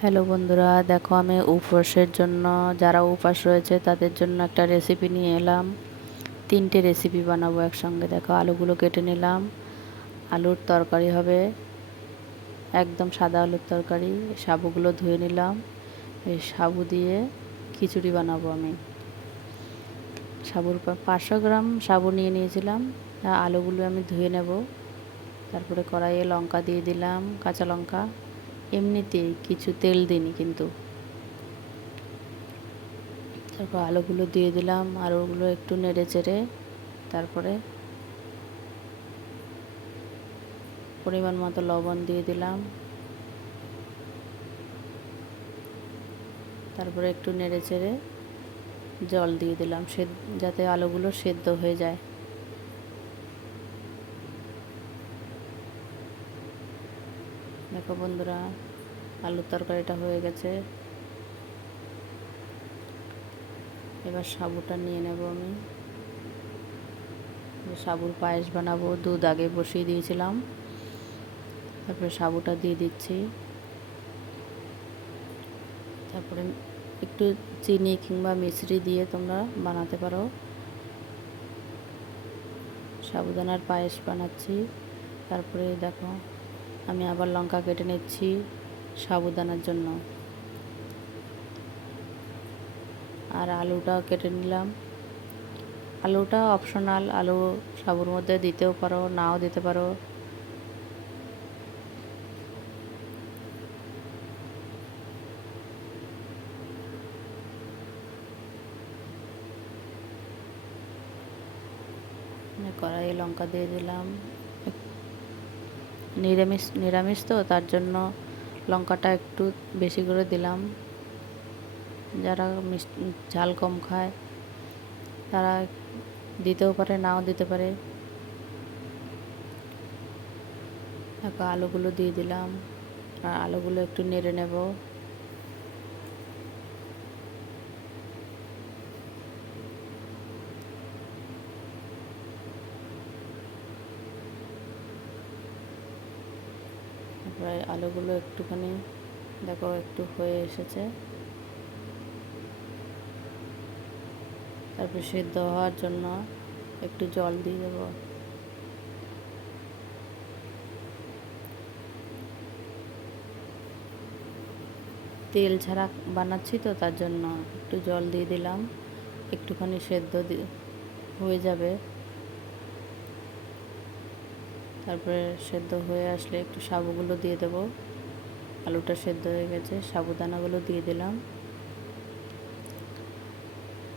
Hello বন্ধুরা, দেখো আমি উপবাসের জন্য যারা উপবাস রয়েছে তাদের জন্য একটা রেসিপি নিয়ে এলাম। 3টে রেসিপি বানাবো একসঙ্গে। দেখো আলুগুলো কেটে নিলাম। আলুর তরকারি হবে, একদম সাদা আলুর তরকারি। সাবুগুলো ধুয়ে নিলাম। এই সাবু দিয়ে খিচুড়ি বানাবো আমি। 500 গ্রাম সাবু নিয়ে নিয়েছিলাম। আলুগুলো আমি ধুয়ে নেব। তারপরে কড়াইয়ে লঙ্কা দিয়ে দিলাম, কাঁচা লঙ্কা। এমনিতেই, কিছু তেল দিইনি কিন্তু। তারপর আলুগুলো দিয়ে দিলাম। আলুগুলো একটু নেড়ে চেড়ে তারপরে পরিমাণ মতো লবণ দিয়ে দিলাম। তারপরে একটু নেড়ে চেড়ে জল দিয়ে দিলাম, যাতে আলুগুলো সেদ্ধ হয়ে যায়। দেখো বন্ধুরা, আলুর তরকারিটা হয়ে গেছে। এবার সাবুটা নিয়ে নেব আমি। সাবুর পায়েস বানাবো। দুধ আগে বসিয়ে দিয়েছিলাম। তারপরে সাবুটা দিয়ে দিচ্ছি। তারপরে একটু চিনি কিংবা মিশ্রি দিয়ে তোমরা বানাতে পারো। সাবুদানার পায়েস বানাচ্ছি। তারপরে দেখো আমি আবার লঙ্কা কেটে নিচ্ছি সাবুদানার জন্য। আর আলুটাও কেটে নিলাম। আলুটা অপশনাল, আলু সাবুর মধ্যে দিতেও পারো, নাও দিতে পারো। কড়াইয়ে লঙ্কা দিয়ে দিলাম। নিরামিষ তো, তার জন্য লঙ্কাটা একটু বেশি করে দিলাম। যারা ঝাল কম খায় তারা দিতেও পারে, নাও দিতে পারে। তারপর আলুগুলো দিয়ে দিলাম। আর আলুগুলো একটু নেড়ে নেব। তারপরে আলুগুলো একটুখানি দেখো একটু হয়ে এসেছে। তারপর সেদ্ধ হওয়ার জন্য একটু জল দিয়ে দেবো। তেল ছাড়া বানাচ্ছি তো, তার জন্য একটু জল দিয়ে দিলাম। একটুখানি সেদ্ধ হয়ে যাবে। তারপরে সেদ্ধ হয়ে আসলে একটু সাবুগুলো দিয়ে দেবো। আলুটা সেদ্ধ হয়ে গেছে, সাবুদানাগুলো দিয়ে দিলাম।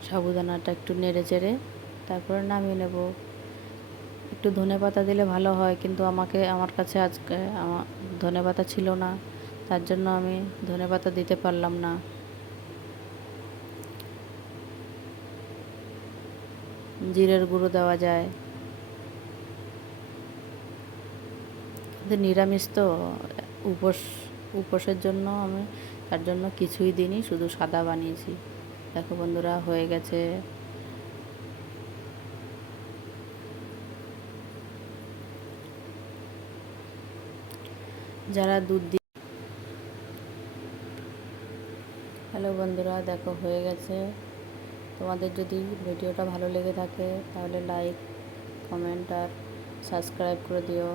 সাবুদানাটা একটু নেড়ে চেড়ে তারপরে নামিয়ে নেব। একটু ধনেপাতা দিলে ভালো হয়, কিন্তু আমার কাছে আজকে আমার ধনেপাতা ছিল না, তার জন্য আমি ধনেপাতা দিতে পারলাম না। জিরের গুঁড়ো দেওয়া যায়, কিন্তু নিরামিষ তো, উপোসের জন্য আমি তার জন্য কিছুই দিইনি, শুধু সাদা বানিয়েছি। দেখো বন্ধুরা, হয়ে গেছে। যারা দুধ দিয়ে হ্যালো বন্ধুরা, দেখো হয়ে গেছে। তোমাদের যদি ভিডিওটা ভালো লেগে থাকে তাহলে লাইক, কমেন্ট আর সাবস্ক্রাইব করে দিও।